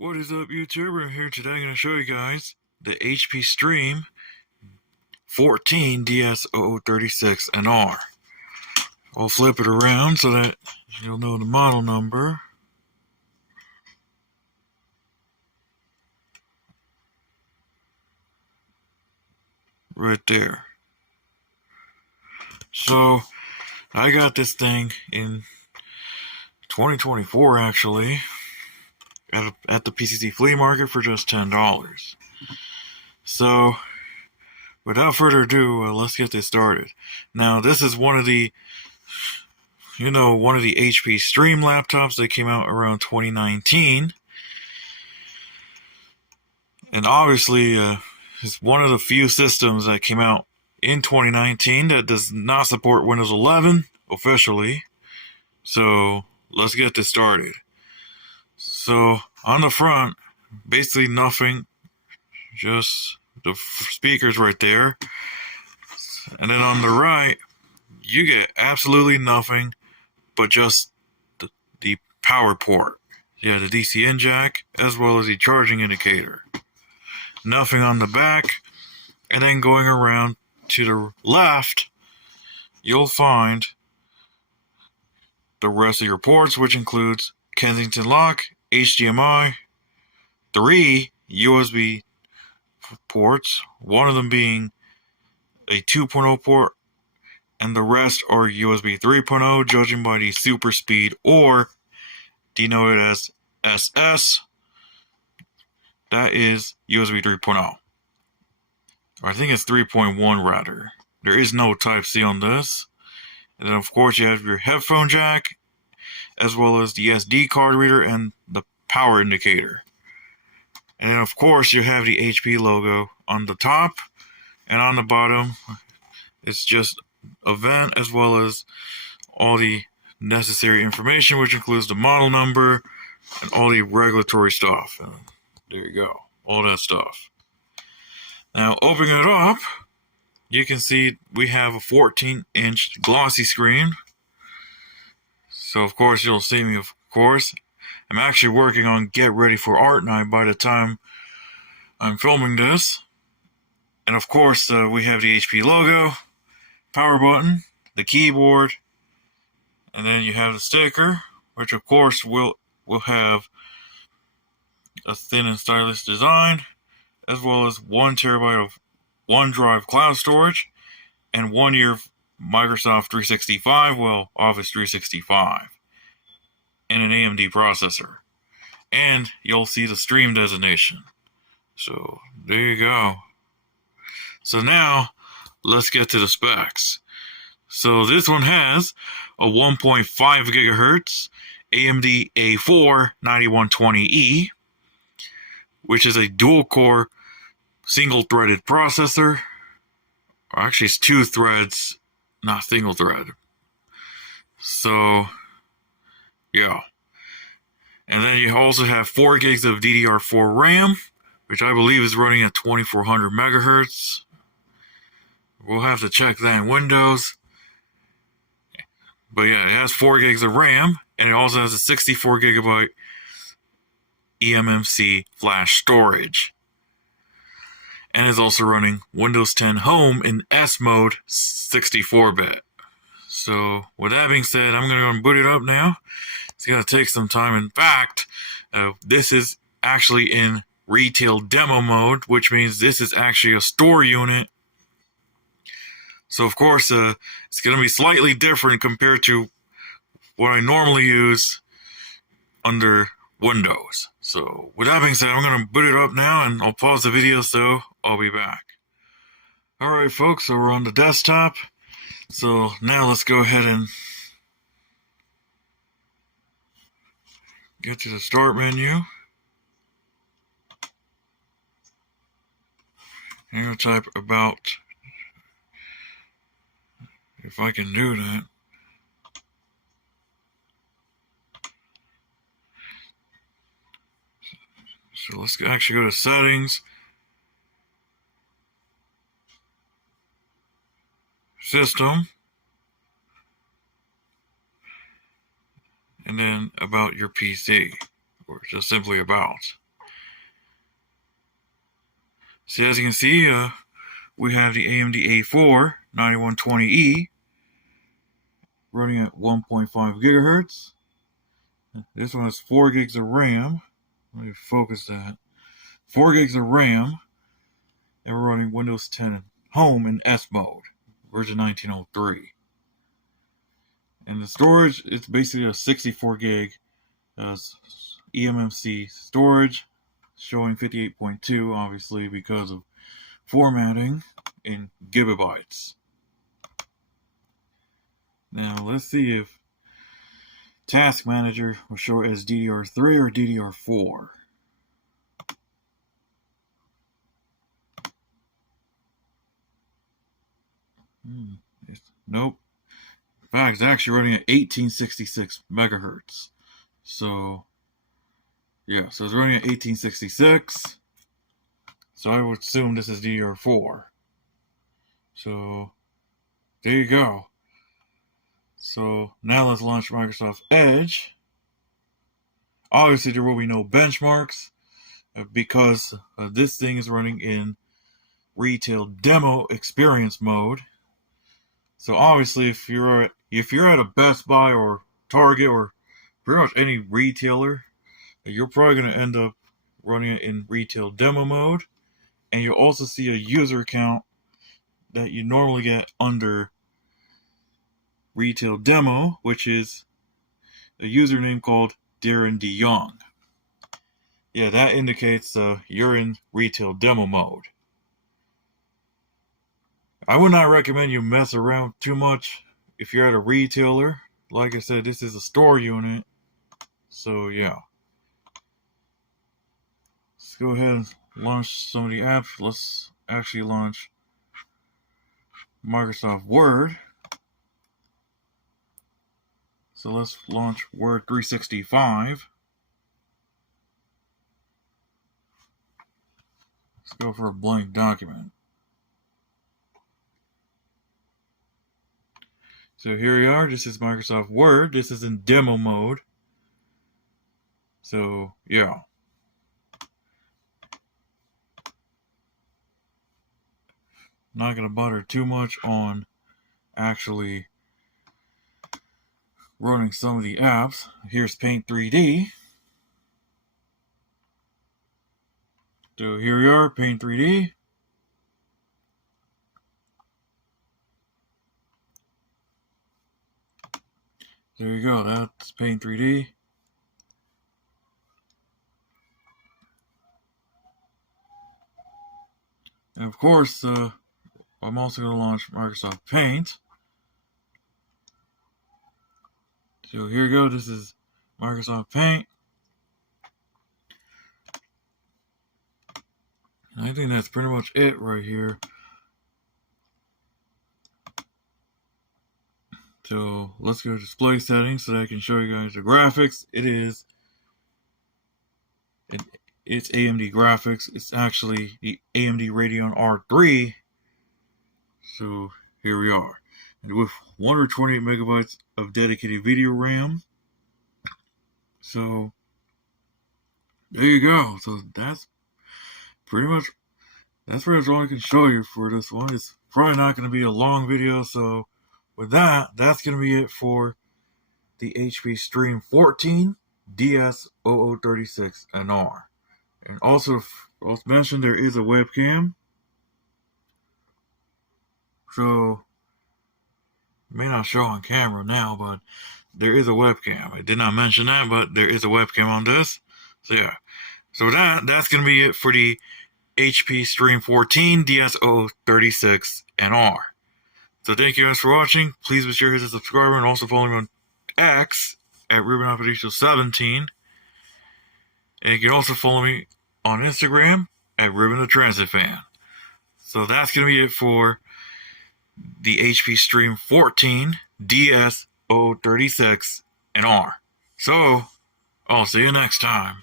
What is up, YouTube? We're here today. I'm going to show you guys the HP Stream 14 DS0036NR. I'll flip it around so that you'll know the model number. Right there. So, I got this thing in 2024 actually at the PCC Flea Market for just $10. So, without further ado, let's get this started. Now, this is one of the HP Stream laptops that came out around 2019. And obviously, it's one of the few systems that came out in 2019 that does not support Windows 11 officially. So, let's get this started. So, on the front, basically nothing, just the speakers right there. And then on the right, you get absolutely nothing but just the power port. Yeah, the DC in jack, as well as the charging indicator. Nothing on the back. And then going around to the left, you'll find the rest of your ports, which includes Kensington lock, HDMI, 3 USB ports, one of them being a 2.0 port, and the rest are USB 3.0, judging by the super speed, or denoted as SS. That is USB 3.0. I think it's 3.1 rather. There is no Type-C on this. And then of course you have your headphone jack, as well as the SD card reader and the power indicator. And then of course you have the HP logo on the top, and on the bottom it's just a vent as well as all the necessary information, which includes the model number and all the regulatory stuff. There you go, all that stuff. Now opening it up, you can see we have a 14-inch glossy screen. So of course you'll see me, of course. I'm actually working on Get Ready for Art Night by the time I'm filming this. And of course we have the HP logo, power button, the keyboard, and then you have the sticker, which of course will have a thin and stylish design, as well as 1 terabyte of OneDrive cloud storage, and 1 year Microsoft 365, well, Office 365, and an AMD processor. And you'll see the stream designation. So, there you go. So now, let's get to the specs. So this one has a 1.5 gigahertz AMD A4-9120E, which is a dual-core, single-threaded processor. Or actually, it's 2 threads, not single-thread. So, yeah. And then you also have 4 gigs of DDR4 RAM, which I believe is running at 2400 megahertz. We'll have to check that in Windows. But yeah, it has 4 gigs of RAM, and it also has a 64 gigabyte eMMC flash storage. And it's also running Windows 10 Home in S mode 64-bit. So, with that being said, I'm going to go and boot it up now. It's going to take some time. In fact, this is actually in retail demo mode, which means this is actually a store unit. So, of course, it's going to be slightly different compared to what I normally use under Windows. So, with that being said, I'm going to boot it up now, and I'll pause the video, so I'll be back. Alright, folks, so we're on the desktop. So, now let's go ahead and get to the start menu. I'm going to type about, if I can do that. So let's actually go to settings, system, and then about your PC, or just simply about. So as you can see, we have the AMD A4-9120E running at 1.5 gigahertz. This one has 4 gigs of RAM. Let me focus that. 4 gigs of RAM, and we're running Windows 10 Home in S mode, version 1903. And the storage, it's basically a 64 gig eMMC storage, showing 58.2, obviously because of formatting in gigabytes. Now let's see if Task Manager will show it as DDR3 or DDR4. Nope. In fact, it's actually running at 1866 megahertz. So, yeah, so it's running at 1866. So I would assume this is DDR4. So, there you go. So, now let's launch Microsoft Edge. Obviously, there will be no benchmarks because this thing is running in retail demo experience mode. So obviously, if you're at a Best Buy or Target or pretty much any retailer, you're probably going to end up running it in retail demo mode, and you'll also see a user count that you normally get under retail demo, which is a username called Darren DeYoung. Yeah, that indicates you're in retail demo mode. I would not recommend you mess around too much if you're at a retailer. Like I said, this is a store unit. So yeah. Let's go ahead and launch some of the apps. Let's actually launch Microsoft Word. So let's launch Word 365. Let's go for a blank document. So here we are. This is Microsoft Word. This is in demo mode. So yeah. Not going to bother too much on actually running some of the apps. Here's Paint 3D. So here we are, Paint 3D. There you go, that's Paint 3D. And of course, I'm also going to launch Microsoft Paint. So here you go, this is Microsoft Paint. And I think that's pretty much it right here. So let's go to display settings so that I can show you guys the graphics. It's AMD graphics. It's actually the AMD Radeon R3. So here we are. And with 128 megabytes of dedicated video RAM. So there you go. So that's pretty much all I can show you for this one. It's probably not going to be a long video. So with that, that's going to be it for the HP Stream 14 DS0036NR. And also, as mentioned, there is a webcam. So, it may not show on camera now, but there is a webcam. I did not mention that, but there is a webcam on this. So, yeah. So, that's going to be it for the HP Stream 14 DS0036NR. So, thank you guys for watching. Please be sure to hit the subscribe and also follow me on X at RubenAparicio17. And you can also follow me on Instagram at Ruben the Transit Fan. So that's going to be it for the HP Stream 14 DS0036NR. So I'll see you next time.